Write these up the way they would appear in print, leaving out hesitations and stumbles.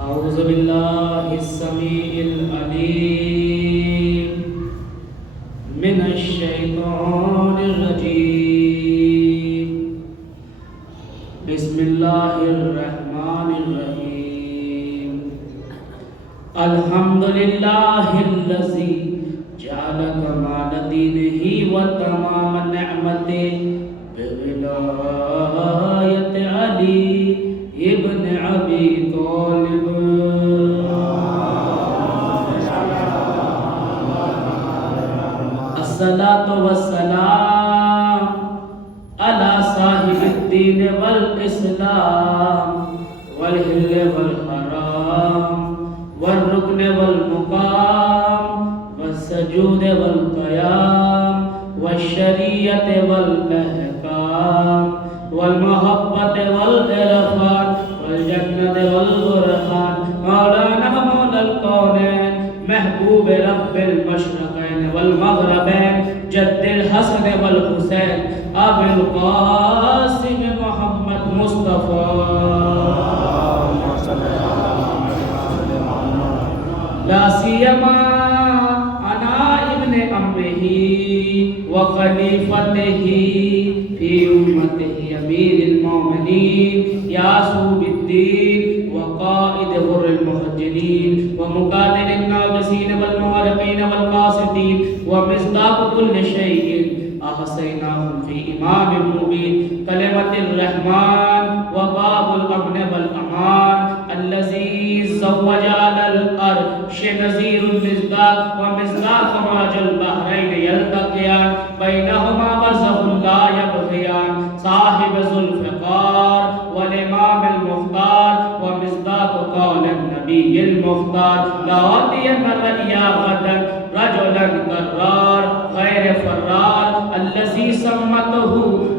أعوذ بالله السميع العليم من الشيطان الرجيم. بسم الله الرحمن الرحيم. الحمد لله الذي جعل كمال دينه وتمام نعمته بولاية علي ابن أبي طالب. الصلاة والسلام على صاحب الدين والإسلام والحل والحرام والركن والمقام والسجود والقيام والشريعة والأحكام والمحبة والإرفان والجنة والبرهان مولانا مولى الكونين محبوب رب المشرقين والمغربين جد الحسن والحسين أبي القاسم محمد مصطفى. لا سيما أنا ابن أمره وخليفته في أمته أمير المؤمنين يعصوب الدين وقائد غر المهجرين ومقاتل الناقصين والمعرقين والقاسطين ومصداق كل شيء أحصيناهم في إمام مبين. كلمة الرحمن وباب الأمن والأمان الذي زوج على الأرش نذير المصداق ومصداق مرج البحرين يلتقيان بينهما برزخ لا يبغيان صاحب ذو الفقار والإمام المختار ومصداق قول النبي المختار. لأعطين الرئيا غدا رجلا قرار غير فرار الذي سمته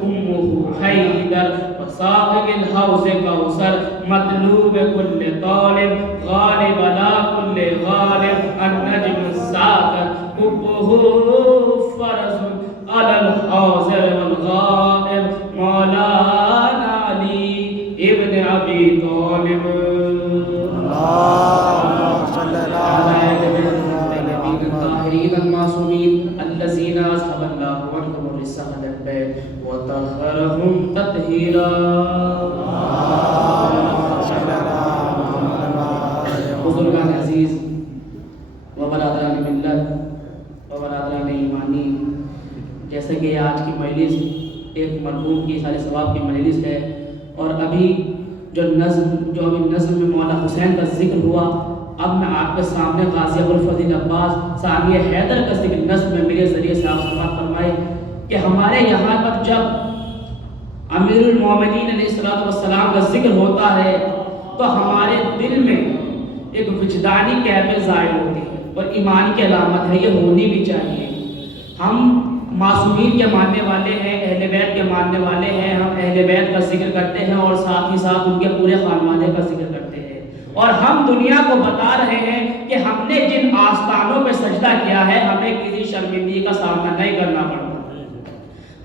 أمه حيدر وساقي الحوض كوثر مطلوب كل طالب غالب على كل غالب النجم الساطع حبه فرس على الحاضر والغائب مولانا علي ابن أبي طالب. اللهم صل على الطيبين الطاهرين المعصومين الذين أذهب الله عنهم الرجس أهل البيت وطهرهم تطهيرا. بزرگان عزیز و برادران ملت و برادران ایمانی، جیسے کہ آج کی مجلس ایک مرحوم کی سال ثواب کی مجلس ہے اور ابھی جو ابھی نظم میں مولا حسین کا ذکر ہوا، اب میں آپ کے سامنے غازی ابوالفضل عباس ثانی حیدر کا ذکر نظم میں میرے ذریعے سے آپ سماعت فرمائے کہ ہمارے یہاں پر جب امیر المومنین علیہ السلام کا ذکر ہوتا ہے تو ہمارے دل میں ایک وجدانی کیفیت ظاہر ہوتی ہے اور ایمان کی علامت ہے، یہ ہونی بھی چاہیے. ہم معصومین کے ماننے والے ہیں، اہل بیت کے ماننے والے ہیں، ہم اہل بیت کا ذکر کرتے ہیں اور ساتھ ہی ساتھ ان کے پورے خاندان کا ذکر کرتے ہیں اور ہم دنیا کو بتا رہے ہیں کہ ہم نے جن آستانوں پہ سجدہ کیا ہے ہمیں کسی شرمندگی کا سامنا نہیں کرنا پڑتا.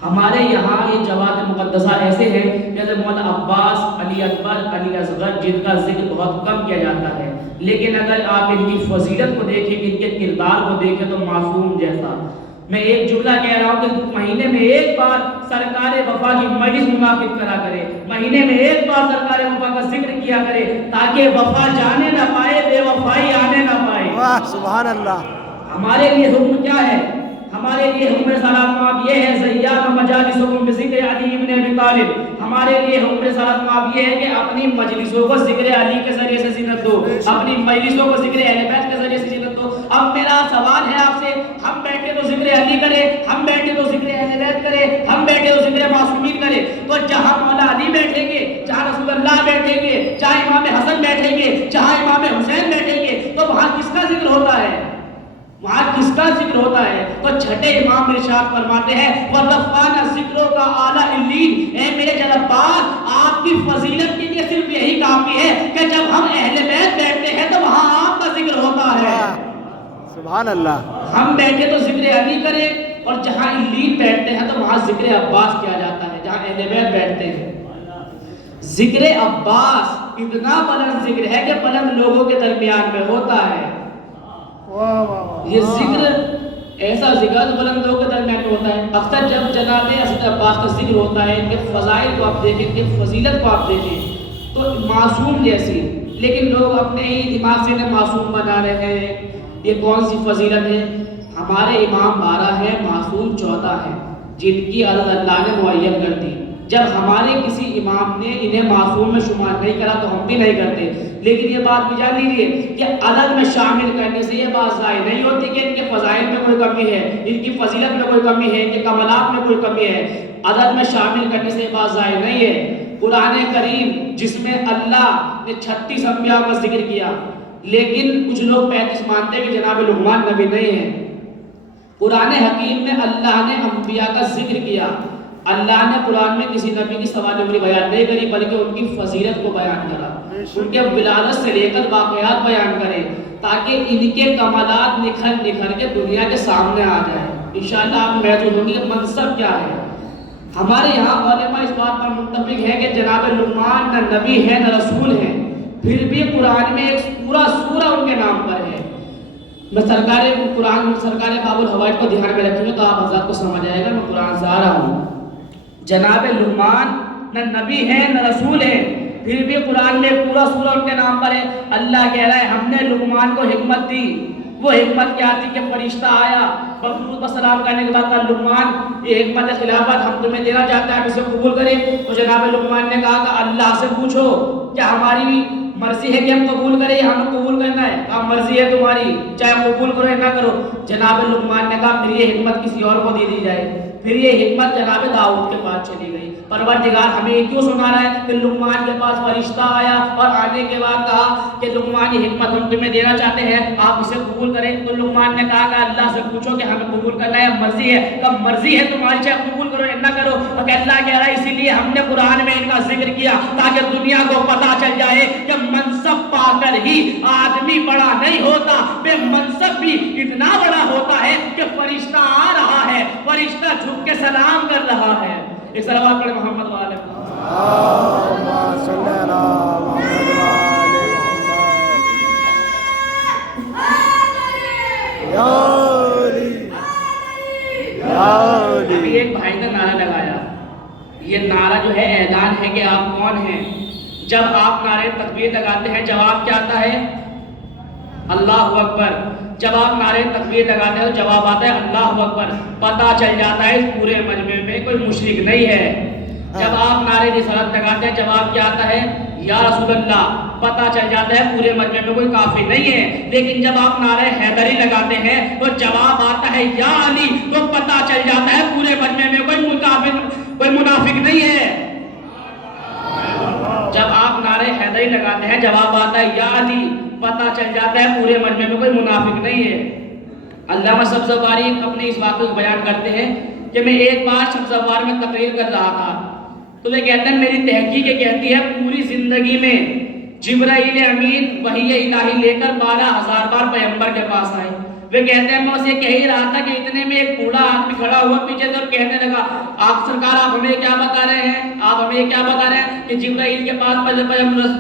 ہمارے یہاں یہ جواد مقدسہ ایسے ہیں جیسے مولانا عباس، علی اکبر، علی اصغر جن کا ذکر بہت کم کیا جاتا ہے، لیکن اگر آپ ان کی فضیلت کو دیکھیں، ان کے کردار کو دیکھیں تو معصوم جیسا. میں ایک جملہ کہہ رہا ہوں کہ مہینے میں ایک بار سرکار وفا کی مجلس منعقد کرا کرے، مہینے میں ایک بار سرکار وفا کا ذکر کیا کرے تاکہ وفا جانے نہ پائے، بے وفائی آنے نہ پائے. واہ سبحان اللہ. ہمارے لیے حکم کیا ہے؟ ہمارے لیے حکم صلاۃ ماب یہ ہے زیّان مجالسکم بذکر علی ابن ابی طالب. ہمارے لیے حکم صلاۃ ماب یہ ہے کہ اپنی مجلسوں کو ذکر علی کے ذریعے سے زینت دو، اپنی مجلسوں کو ذکر اہل بیت کے ذریعے سے زینت دو. اب میرا سوال ہے آپ سے، ہم بیٹھے تو ذکر علی کرے، ہم بیٹھے تو ذکر اہل بیت کرے، ہم بیٹھے تو ذکر معصومین کرے، تو جہاں مولا علی بیٹھیں گے، جہاں رسول اللہ بیٹھیں گے، جہاں امام حسن بیٹھیں گے، جہاں امام حسین بیٹھیں گے، تو وہاں کس کا ذکر ہوتا ہے؟ وہاں کس کا ذکر ہوتا ہے؟ تو چھٹے امام ارشاد فرماتے ہیں وَرَفَعْنَا ذِکْرُکَ اعلیٰ عِلِّیّین. اے میرے جناب باز، آپ کی فضیلت کے لیے صرف یہی کافی ہے کہ جب ہم اہل بیت بیٹھتے ہیں تو وہاں آپ کا ذکر ہوتا ہے. سبحان اللہ. ہم بیٹھے تو ذکر علی کریں اور جہاں علیین بیٹھتے ہیں تو وہاں ذکر عباس کیا جاتا ہے. جہاں اہل بیت بیٹھتے ہیں ذکر عباس اتنا بلند ذکر ہے کہ بلند لوگوں کے درمیان میں ہوتا ہے. واہ واہ یہ ذکر ایسا ذکر بلند لوگوں کے درمیان میں ہوتا ہے. اکثر جب جناب حضرت عباس کا ذکر ہوتا ہے، ان کے فضائل کو آپ دیکھیں، ان کی فضیلت کو آپ دیکھیں تو معصوم جیسی، لیکن لوگ اپنے ہی دماغ سے انہیں معصوم بنا رہے ہیں. یہ کون سی فضیلت ہے؟ ہمارے امام 12 ہیں، معصوم 14 ہیں جن کی عدد اللہ نے معین کر دی. جب ہمارے کسی امام نے انہیں معصوم میں شمار نہیں کرا تو ہم بھی نہیں کرتے. لیکن یہ بات بھی جان لیجیے کہ عدد میں شامل کرنے سے یہ بات ظاہر نہیں ہوتی کہ ان کے فضائل میں کوئی کمی ہے، ان کی فضیلت میں کوئی کمی ہے، ان کے کمالات میں کوئی کمی ہے. عدد میں شامل کرنے سے یہ بات ظاہر نہیں ہے. قرآن کریم جس میں اللہ نے 36 انبیاء کا ذکر کیا، لیکن کچھ لوگ 35 مانتے ہیں کہ جناب لقمان نبی نہیں ہے. قرآن حکیم میں اللہ نے انبیاء کا ذکر کیا. اللہ نے قرآن میں کسی نبی کی سوال عمری بیان نہیں کری بلکہ ان کی فضیلت کو بیان کرا، ان کے ولادت سے لے کر واقعات بیان کرے تاکہ ان کے کمالات نکھر نکھر کے دنیا کے سامنے آ جائے. انشاءاللہ آپ محسوس ہوں گے کہ منصب کیا ہے. ہمارے یہاں علماء اس بات پر متفق ہے کہ جناب لقمان نہ نبی ہے نہ رسول ہے، پھر بھی قرآن میں ایک پورا سورہ ان کے نام پر ہے. میں سرکار باب الحوائج کو دھیان میں رکھیں گے تو آپ حضرات کو سمجھ آئے گا. میں قرآن سے آ رہا ہوں. جناب لقمان نہ نبی ہے نہ رسول ہے، پھر بھی قرآن میں پورا سورہ ان کے نام پر ہے. اللہ کہہ رہا ہے ہم نے لقمان کو حکمت دی. وہ حکمت کیا تھی کہ فرشتہ آیا درود و سلام کرنے کے بعد لقمان یہ حکمت خلافت ہم تمہیں دینا چاہتے ہیں، آپ اسے قبول کریں. تو جناب لقمان نے کہا کہ اللہ سے پوچھو کیا ہماری مرضی ہے کہ ہم قبول کریں یا ہمیں قبول کرنا ہے؟ کہا مرضی ہے تمہاری، چاہے قبول کرو یا نہ کرو. جناب لقمان نے کہا پھر یہ حکمت کسی اور کو دے دی جائے. پھر یہ حکمت جناب داؤد کے پاس چلی گئی. پروردگار ہمیں یہ کیوں سنا رہا ہے کہ لقمان کے پاس فرشتہ آیا اور آنے کے بعد کہا کہ لقمان یہ حکمت ہم تمہیں دینا چاہتے ہیں، آپ اسے قبول کریں. تو لقمان نے کہا کہ اللہ سے پوچھو کہ ہمیں قبول کرنا ہے، مرضی ہے. کب مرضی ہے تمہاری، چاہے قبول کرو یا نہ کرو. اور اللہ کہہ رہا ہے اسی لیے ہم نے قرآن میں ان کا ذکر کیا تاکہ دنیا کو پتا چل جائے کہ منصب پا کر ہی آدمی بڑا نہیں ہوتا، بے منصب بھی اتنا بڑا ہوتا ہے کہ فرشتہ آ رہا ہے، فرشتہ جھک کے سلام کر رہا ہے. ایک صلوات پڑھیں محمد والے اللہم صلی علی محمد وآل محمد. یا علی یا علی. ابھی ایک بھائی نے نعرہ لگایا، یہ نعرہ جو ہے اعلان ہے کہ آپ کون ہیں. جب آپ نعرے تکبیر لگاتے ہیں جواب کیا آتا ہے؟ اللہ اکبر. جب آپ نعرے تکبیر لگاتے ہیں تو جواب آتا ہے اللہ اکبر. پتہ چل جاتا ہے اس پورے مجمع میں کوئی مشرک نہیں ہے. جب آپ نعرے رسالت لگاتے ہیں جواب کیا آتا ہے؟ یا رسول اللہ. پتہ چل جاتا ہے پورے مجمع میں کوئی کافر نہیں ہے. لیکن جب آپ نعرہ حیدری لگاتے ہیں تو جواب آتا ہے یا علی، تو پتہ چل جاتا ہے پورے مجمع میں کوئی کافر کوئی منافق نہیں ہے. جب آپ نعرہ حیدری لگاتے ہیں جواب آتا ہے یا علی، پتہ چل جاتا ہے پورے مجمع میں کوئی منافق نہیں ہے. علامہ سبزواری اپنے اس واقعے کو بیان کرتے ہیں کہ میں ایک بار سبزوار میں تقریر کر رہا تھا تو وہ کہتے ہیں میری تحقیق کہتی ہے پوری زندگی میں جبرائیل امین وحی الہی لے کر 12,000 بار پیغمبر کے پاس آئے. وہ کہتے ہیں میں اسے کہہ ہی رہا تھا کہ اتنے میں ایک بوڑھا آدمی کھڑا ہوا پیچھے سے اور کہنے لگا آپ سرکار آپ ہمیں کیا بتا رہے ہیں، آپ ہمیں کیا بتا رہے ہیں کہ جبرائیل کے پاس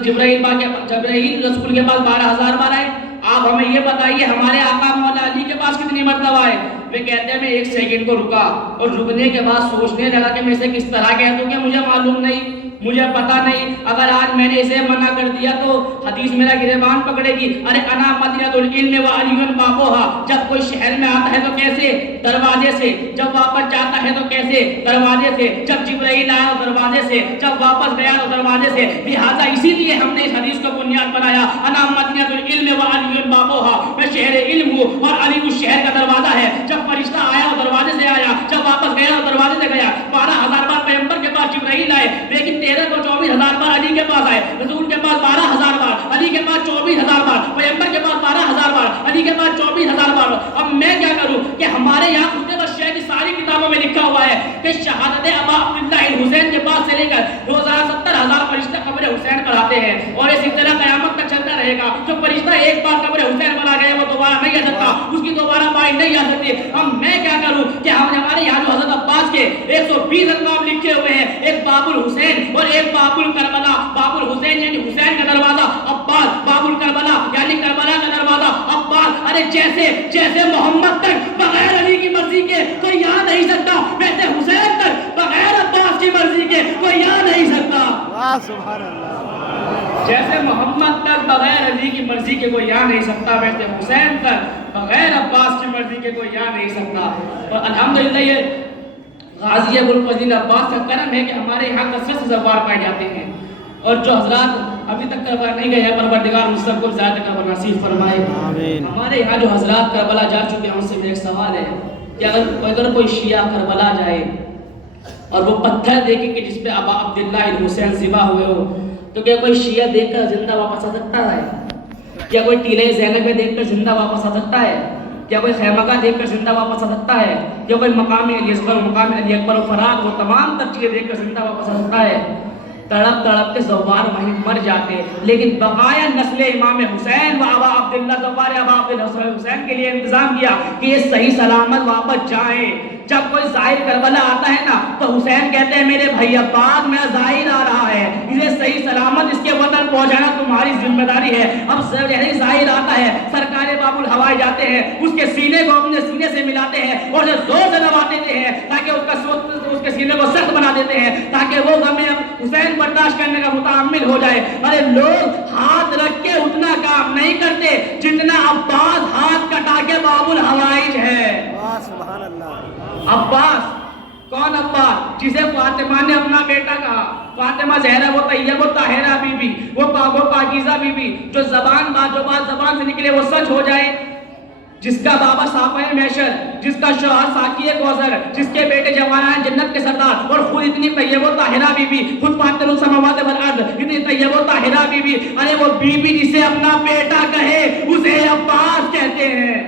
جبرائیل رسول کے پاس 12,000 بار آئے. آپ ہمیں یہ بتائیے ہمارے آقا مولا علی کے پاس کتنی مرتبہ آئے. وہ کہتے ہیں میں ایک سیکنڈ کو رکا اور رکنے کے بعد سوچنے لگا کہ میں اسے کس طرح کہہ دوں کہ مجھے معلوم نہیں، مجھے پتا نہیں. اگر آج میں نے اسے منع کر دیا تو حدیث میرا گریبان پکڑے گی. ارے انا مدینۃ العلم و علی بابوہا. جب کوئی شہر میں آتا ہے تو کیسے؟ دروازے سے. جب واپس جاتا ہے تو کیسے؟ دروازے سے. جب جبرائیل آیا دروازے سے، جب واپس گیا تو دروازے سے. لہٰذا اسی لیے ہم نے اس حدیث کو بنیاد بنایا انا مدینۃ العلم و علی بابوہا. میں شہر علم ہوں اور علی اس شہر کا دروازہ ہے. جب فرشتہ آیا وہ دروازے سے آیا، جب واپس گیا وہ دروازے سے گیا. 12,000 بار پیغمبر کے پاس جبرائیل آئے لیکن 24,000 بار علی کے پاس آئے. رسول کے پاس 12,000 بار، علی کے پاس 24,000 بار، پیغمبر کے پاس 12,000 بار، علی کے پاس 24,000 بار. اب میں کیا کروں کہ ہمارے یہاں خطبہ الشیخ کی ساری کتابوں میں لکھا ہوا ہے کہ شہادت ابا عبداللہ الحسین کے پاس سے لے کر روزانہ 70,000 فرشتے قبر حسین پر آتے ہیں اور یہ سلسلہ قیامت تک چلتا رہے گا. جو فرشتہ ایک بار قبر حسین پر آ گئے وہ دوبارہ دوبارہ نہیں آ سکتا، اس کی دوبارہ باری نہیں آ سکتی. ہم میں کیا کروں کہ ہمارے یہاں جو حضرت عباس کے 120 القاب لکھے ہوئے ہیں، ایک باب الحسین اور ایک باب الکربلا. باب الحسین یعنی حسین کا دروازہ، عباس باب الکربلا یعنی کربلا کا دروازہ، عباس. ارے جیسے محمد تک بغیر علی کی مرضی کے کوئی آ نہیں سکتا، ویسے حسین تک بغیر عباس کی مرضی کے کوئی آ نہیں سکتا. سبحان اللہ. جیسے محمد تک بغیر علی کی مرضی کے کوئی آ نہیں سکتا، ویسے حسین تک بغیر عباس کی مرضی کے کوئی آ نہیں سکتا. اور الحمدللہ یہ غازی ابو الفضل عباس کا کرم ہے کہ ہمارے یہاں کثرت سے زوار پائے جاتے ہیں. اور جو حضرات ابھی تک کربلا نہیں گئے ہیں، پروردگار مجھ سب کو زیادہ کربلا نصیب فرمائے. آمین. ہمارے یہاں جو حضرات کربلا جا چکے ہیں ان سے میرا ایک سوال ہے کہ اگر کوئی شیعہ کربلا جائے اور وہ پتھر دیکھے کہ جس پہ ابا عبداللہ الحسین ذبح ہوئے ہو، تو کیا کوئی شیعہ دیکھ کر زندہ واپس آ سکتا ہے؟ کیا کوئی ٹیلہ زینب میں دیکھ کر زندہ واپس آ سکتا ہے؟ کیا کوئی خیمگاہ دیکھ کر زندہ واپس آ سکتا ہے؟ کیا کوئی مقام علی اصغر، مقام علی اکبر و فرات وہ تمام تر چیزیں دیکھ کر زندہ واپس آ سکتا ہے؟ تڑپ تڑپ کے زوار وہیں مر جاتے، لیکن بقایا نسل امام حسین و ابا عبداللہ زوار ابا عبداللہ حسین کے لیے انتظام کیا کہ یہ صحیح سلامت واپس جائیں. جب کوئی زائر کربلا آتا ہے نا تو حسین کہتے ہیں میرے بھائی عباس میرا زائر آ رہا ہے، اسے صحیح سلامت اس کے وطن پہنچانا تمہاری ذمہ داری ہے. اب زائر آتا ہے، سرکار باب الہوائے جاتے ہیں، اس کے سینے کو اپنے سینے سے ملاتے ہیں اور اسے زور سے دبا دیتے ہیں تاکہ اس کے سینے کو سخت بنا دیتے ہیں تاکہ وہ غم حسین برداشت کرنے کا متعمل ہو جائے. ارے لوگ ہاتھ رکھ کے اتنا کام نہیں کرتے جتنا عباس ہاتھ کٹا کے باب الہوائج ہے. سبحان اللہ. عباس کون؟ عباس جسے فاطمہ نے اپنا بیٹا کہا. فاطمہ زہرا وہ طیب و طاہرہ بی بی، وہ پاک و پاکیزہ بی بی، جو بات زبان سے نکلے وہ سچ ہو جائے، جس کا بابا صافہ محشر، جس کا شوہر ساقی کوثر، جس کے بیٹے جوانان جنت کے سردار، اور خود اتنی طیب و طاہرہ بی بی، خود فاطر السماوات والارض، اتنی طیب و طاہرہ بی بی. ارے وہ بی بی جسے اپنا بیٹا کہے اسے عباس کہتے ہیں.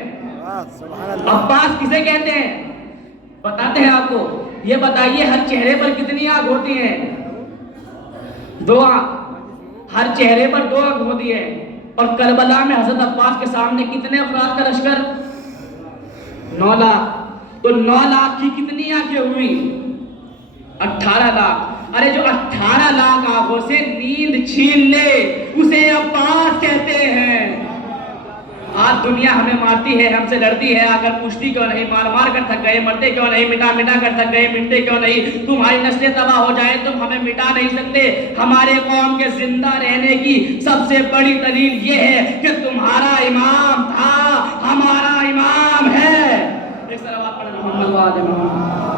عباس کسے کہتے ہیں بتاتے ہیں آپ کو. یہ بتائیے ہر چہرے پر کتنی آنکھ ہوتی ہیں؟ 2 آنکھ. ہر چہرے پر 2 آنکھ ہوتی ہے. اور کربلا میں حضرت عباس کے سامنے کتنے افراد کا لشکر؟ 9 لاکھ. تو 9 لاکھ کی کتنی آنکھیں ہوئی؟ 18 لاکھ. ارے جو 18 لاکھ آنکھوں سے نیند چھین لے اسے عباس کہتے ہیں. آج دنیا ہمیں مارتی ہے، ہم سے لڑتی ہے، اگر پوچھتی کیوں نہیں، مار مار کر تھک گئے، مرتے کیوں نہیں، مٹا مٹا کر تھک گئے، مٹتے کیوں نہیں. تمہاری نسلیں تباہ ہو جائیں تم ہمیں مٹا نہیں سکتے. ہمارے قوم کے زندہ رہنے کی سب سے بڑی دلیل یہ ہے کہ تمہارا امام تھا، ہمارا امام ہے. ایک صلوات پڑھیں محمد و آل محمد.